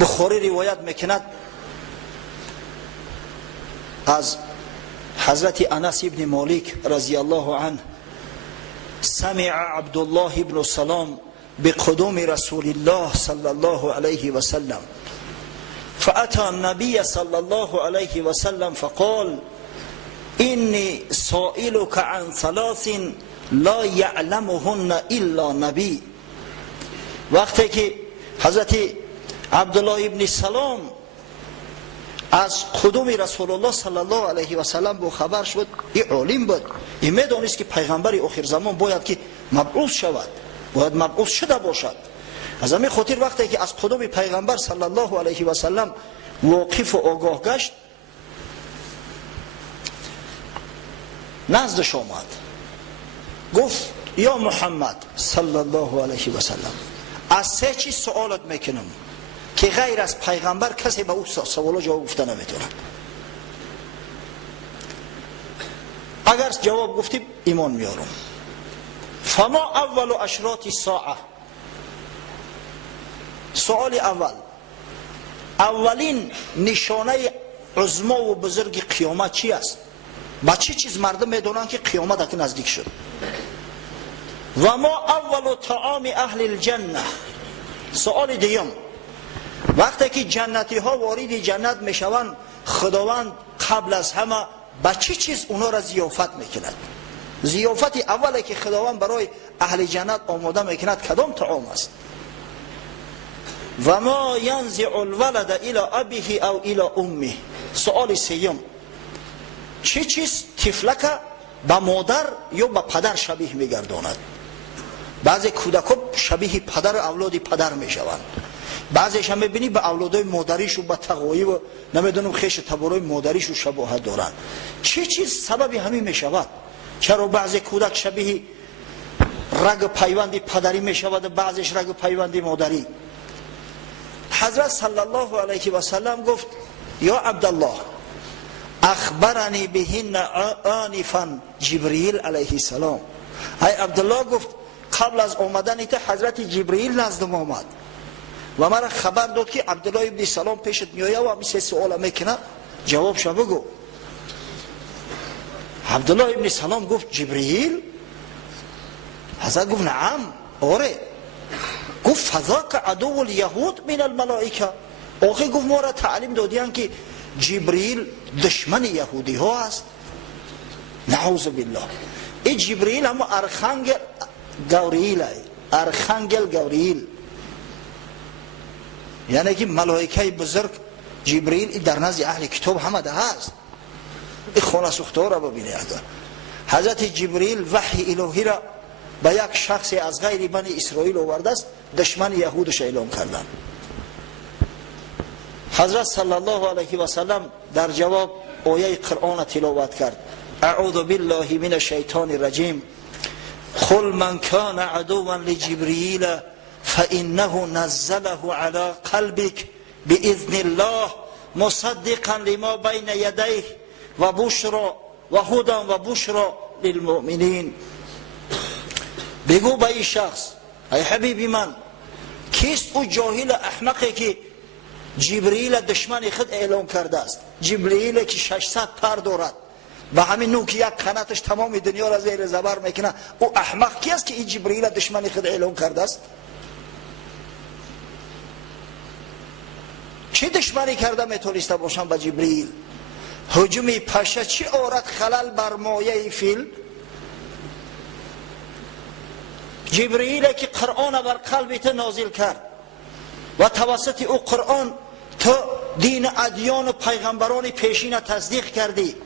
بخاری روایت میکند از حضرت انس ابن مالک رضی الله عنه سمع عبدالله ابن سلام بقدوم رسول الله صلی الله علیه و سلم فأتى النبي صلى الله عليه وسلم فقال إني سائلك عن ثلاث لا يعلمهن إلا نبي. وقتی که حضرت عبدالله ابن سلام از قدوم رسول الله صلی الله علیه و سلم با خبر شد، این عالم بود، این میدانست که پیغمبر آخر زمان باید که مبعوث شود، باید مبعوث شده باشد. از همین خاطر وقتی که از قدوم پیغمبر صلی الله علیه و سلم واقف و آگاه گشت، نزدش آمد گفت یا محمد صلی الله علیه و سلم از سه چیز سوالت میکنم که غیر از پیغمبر کسی به اون سوالا جواب گفته نمیتونه. اگر جواب گفتی ایمان میارم. فما اول اشراط الساعه. سوال اول، اولین نشانه عظما و بزرگ قیامت چی است؟ با چه چیز مردم میدونن که قیامت اکنون نزدیک شد؟ و ما اول طعام اهل الجنه. سوال دیگم، وقتی که جنتی ها وارد جنت میشوند خداوند قبل از همه با چه چیز اونا را ضیافت میکند؟ ضیافت اولی که خداوند برای اهل جنت آماده میکند کدام طعام است؟ و ما ینزع الولد الى ابیه او الى امه. سوال سوم، چه چیز طفلک به مادر یا به پدر شبیه میگرداند؟ بعضی کودکان شبیه پدر اولاد پدر میشوند، بعضیش هم میبینی به اولادای مادریش و به تقوایی و نمیدونم خیش تبارای مادریش و شباهت دارند. چه چیز سبب همین میشود؟ چرا بعضی کودک شبیه رگ پیوندی پدری میشود، بعضیش رگ پیوندی مادری؟ حضرت صلی الله علیه و سلم گفت یا عبدالله اخبرنی بهن آنفا جبرئیل علیه السلام. ای عبدالله گفت قبل از آمدن ایت حضرت جبرئیل نزدم آمد و مرا خبر داد که عبدالله ابن سلام پیشت میآید و همین سوال میکنه، جوابش بگو. عبدالله ابن سلام گفت جبرئیل؟ حضرت گفت نعم، آره. گفت فذاک عدو الیهود من الملائکه. آخه گفت ما را تعلیم دادیان که جبرئیل دشمن یهودی ها است. نعوذ بالله. این جبرئیل هم ارخانگل گوریل است، ارخانگل گوریل، یعنی که ملائکه بزرگ جبرئیل در نزد اهل کتاب همه ده هست. این خانه سوخته را ببینید. حضرت جبرئیل وحی الهی را به یک شخص از غیر بنی اسرائیل آورده است، دشمن یهودش اعلام کردن. حضرت صلی الله علیه و سلم در جواب آیه قرآن تلاوت کرد، اعوذ بالله من الشیطان الرجیم، قل من کان عدوا لجبرئیل فانه نزله على قلبك باذن الله مصدقا لما بین یدیه و بشرى و هدى و بشرى للمؤمنین. بگو به این شخص ای حبیبی من، کیست او جاهل احمقی که جبرئیل دشمن خود اعلام کرده است؟ جبرئیل که 600 پر دارد، به همین نوع که یک قناتش تمام دنیا را زیر زبر میکنه، او احمق کی است که این جبرئیل دشمن خود اعلام کرده است؟ چه دشمنی کرده میتونسته باشم به جبرئیل؟ هجوم پشه چی آورد خلل بر مایه فیل؟ جبرئیل که قرآن بر قلبت نازل کرد و توسط او قرآن تو دین ادیان و پیغمبران پیشین تصدیق کردی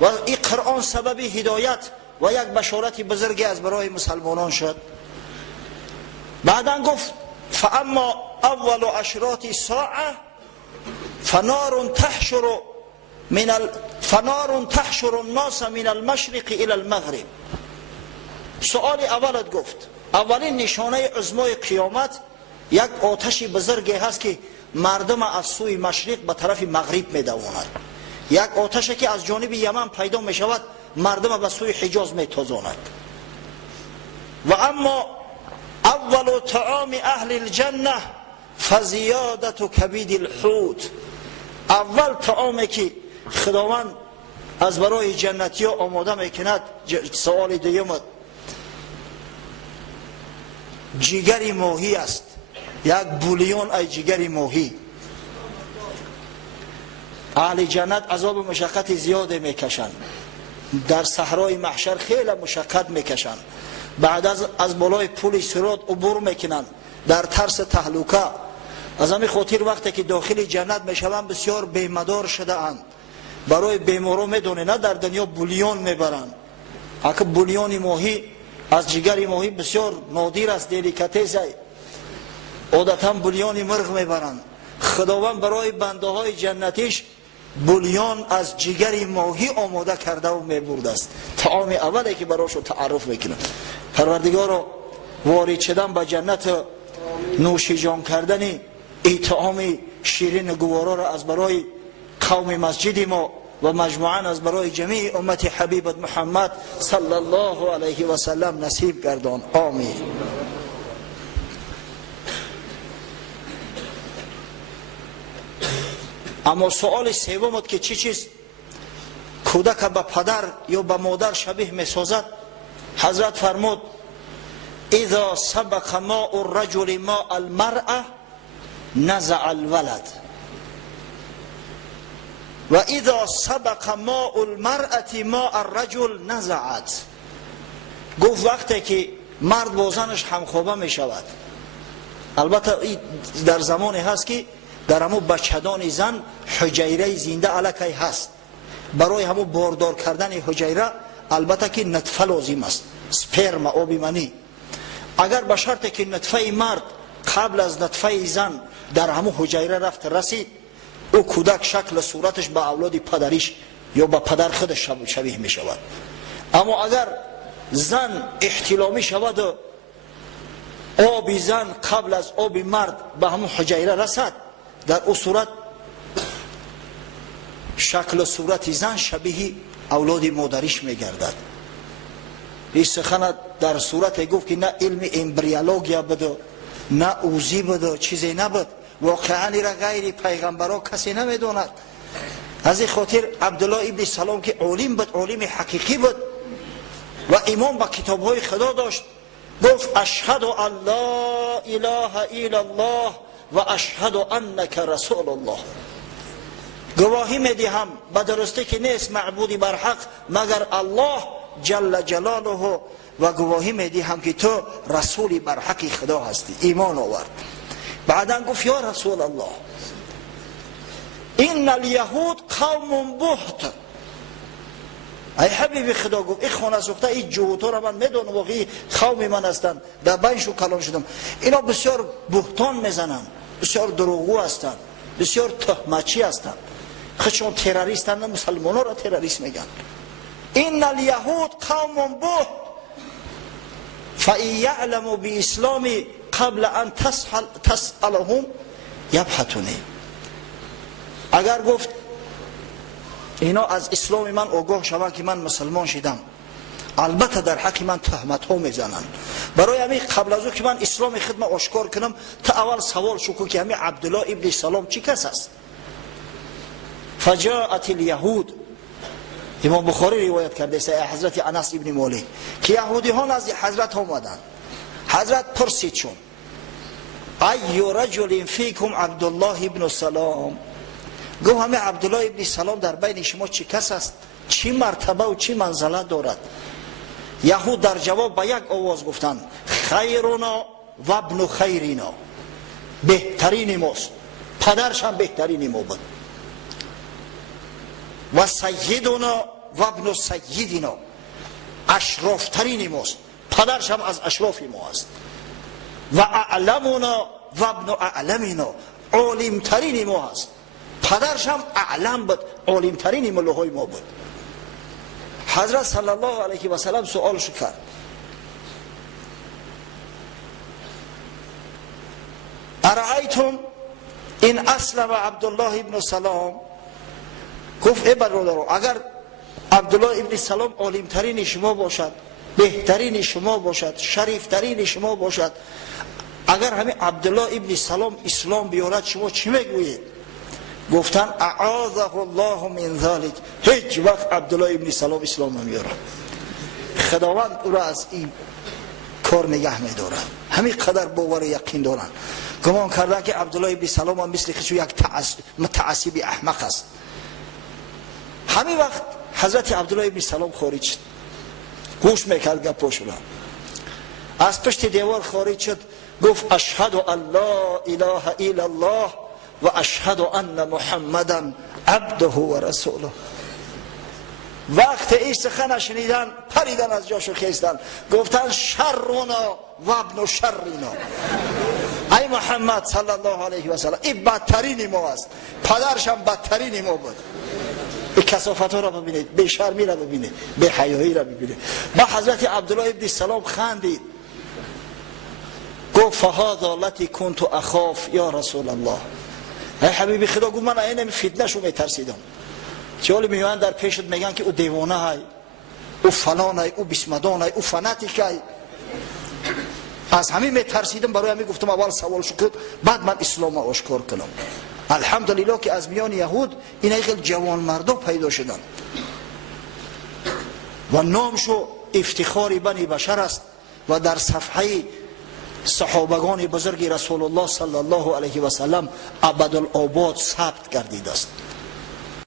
و این قرآن سبب هدایت و یک بشارت بزرگی از برای مسلمانان شد. بعدا گفت فاما اول اشراط الساعه فنار تحشر الناس من المشرق الى المغرب. سؤال اولت گفت اولین نشانه عظمای قیامت یک آتش بزرگی هست که مردم از سوی مشرق به طرف مغرب میدواند، یک آتشی که از جانب یمن پیدا می شود مردم به سوی حجاز میتازاند. و اما اول طعام اهل الجنه فزیادت کبید الحوت. اول طعامی که خداوند از برای جنتی ها آماده میکند، سوال دوم جگر ماهی است. یک بولیون ای جگر ماهی. اهل جنت عذاب و مشقت زیاد میکشند، در صحرای محشر خیلی مشقت میکشند، بعد از بالای پل صراط عبور میکنند در ترس تهلکه. از همین خاطر وقتی که داخل جنت میشوند بسیار بیمدار شده اند. برای بیمارو میدونه نه در دنیا بولیون میبرند، اگه بولیون ماهی از جگر ماهی بسیار نادر است، دلیکاتس است، عادتا بولیون مرغ میبرند. خداوند برای بنده های جنتیش بولیون از جگر ماهی آماده کرده و میبرده است. طعام اولی که براشو تعارف میکنه. پروردگار وارد شدن به جنت، نوشیجان کردن این طعام شیرین گوارا را از برای قوم مسجد ما و مجموعاً از برای جمیع امت حبیبت محمد صلی الله علیه و سلم نصیب گردان. آمین. اما سوال سوم که چی چیز کودک به پدر یا به مادر شبیه میسازد؟ حضرت فرمود اذا سبق ماء الرجل ماء المرأة نزع الولد و اذا سبق ماء المرأة ماء الرجل نزعت. گفت وقتی که مرد با زنش همخوابه می شود، البته در زمانی هست که در همون بچه‌دان زن حجیره زنده علکی هست، برای همون باردار کردن حجیره البته که نطفه لازم است، سپرم آب منی. اگر به شرطی که نطفه مرد قبل از نطفه زن در همون حجیره رفت رسید، او کودک شکل صورتش به اولاد پدریش یا به پدر خودش شبیه می شود. اما اگر زن احتلامی شود و آب زن قبل از آب مرد به همون حجیره رسد، در او صورت شکل صورت زن شبیه اولاد مادریش می گردد. این سخن در صورت گفت که نه علم امبریولوژیا بده نه اوزی بده، چیزی نبود. واقعا را غیر پیغمبرا کسی نمیدوند. از این خاطر عبدالله ابن سلام که عالم بود، عالم حقیقی بود و ایمان به کتابهای خدا داشت، گفت اشهد ان لا اله الا الله و اشهد انک رسول الله. گواهی میدهم به درستی که نیست معبودی بر حق مگر الله جل جلاله و گواهی میدهم که تو رسولی بر حق خدا هستی. ایمان آورد. بعدا گفت یا رسول الله این الیهود قوم بهت. ای حبیب خدا، گفت این خانه سوخته این جهوتا را من میدونم، واقعی قوم من هستند، در بینشون کلام شدم. اینا بسیار بهتان میزنند، بسیار دروغگو هستند، بسیار تهمتچی هستند، خودشون تروریستند، مسلمانان را تروریست میگن. این الیهود قوم بهت فإن یعلموا باسلام قبل ان تسألهم یبحثونی. اگر گفت اینا از اسلام من آگاه شوند که من مسلمان شدم، البته در حق من تهمت ها میزنند. برای همین قبل از او که من اسلام خود من آشکار کنم، تا اول سوال شو که همین عبدالله ابن سلام چی کس است؟ فجاءت الیهود، امام بخاری روایت کرده است حضرت انس ابن مالک که یهودی ها از حضرت آمدند. حضرت پرسید چون ای رجل فیکم عبدالله ابن سلام، گفت همه عبدالله ابن سلام در بین شما چی کس است، چی مرتبه و چی منزله دارد؟ یهود در جواب با یک آواز گفتند خیرنا و ابن خیرنا، بهترین ماست، پدرش هم بهترین ما بود. و سیدنا و ابن سیدنا، اشرافترین ماست، پدرش هم از اشراف ما است. و اعلمنا و ابن اعلمنا، عالمترین ما است، پدرش هم اعلم بود، عالمترین ملوهای ما بود. حضرت صلی الله علیه و سلم سوالش کرد ارأیتم این اسلم عبدالله ابن سلام، گفت ای برادران اگر عبدالله ابن سلام عالمترین شما باشد، بهترین شما باشد، شریفترین شما باشد، اگر همین عبدالله ابن سلام اسلام بیارد شما چی میگویید؟ گفتن اعاذه الله من ذلك. هیچ وقت عبدالله ابن سلام اسلام نمیاره. خداوند او را از این کار نگه میداره. همین قدر باور یقین دارن. گمان کردن که عبدالله ابن سلام هم مثل خودش یک متعصب احمق است. همین وقت حضرت عبدالله ابن سلام خارج شد. گوش میکرد گپاشو را. از پشت دیوار خارج شد، گفت اشهد ان لا اله الا الله و اشهد ان محمدا عبده و رسوله. وقت این سخن شنیدن پریدن از جاشو خیستن، گفتن شرنا و ابن شرنا. ای محمد صلی الله علیه و سلم، این بدترین ما است، پدرش هم بدترین ما بود. به کثافت ها را ببینید، به شرمی را ببینید، به حیایی را ببینید. با حضرت عبدالله ابن سلام خندید، گفت فهذا التی کنت اخاف یا رسول الله. ای حبیب خدا، گفت من این فتنه شو میترسیدم. چه میان در پیشت میگن که او دیوانه های، او فلان های، او بسمدان های، او فناتیک های. از همین میترسیدم، برای همین گفتم اول سوال شکر بعد من اسلام آشکار کنم. الحمدلله که از میان یهود این خیلی جوان مردا پیدا شدن و نامشو افتخار بنی بشر است و در صفحه صحابگان بزرگ رسول الله صلی الله علیه و سلم ابدالآباد ثبت گردیده است.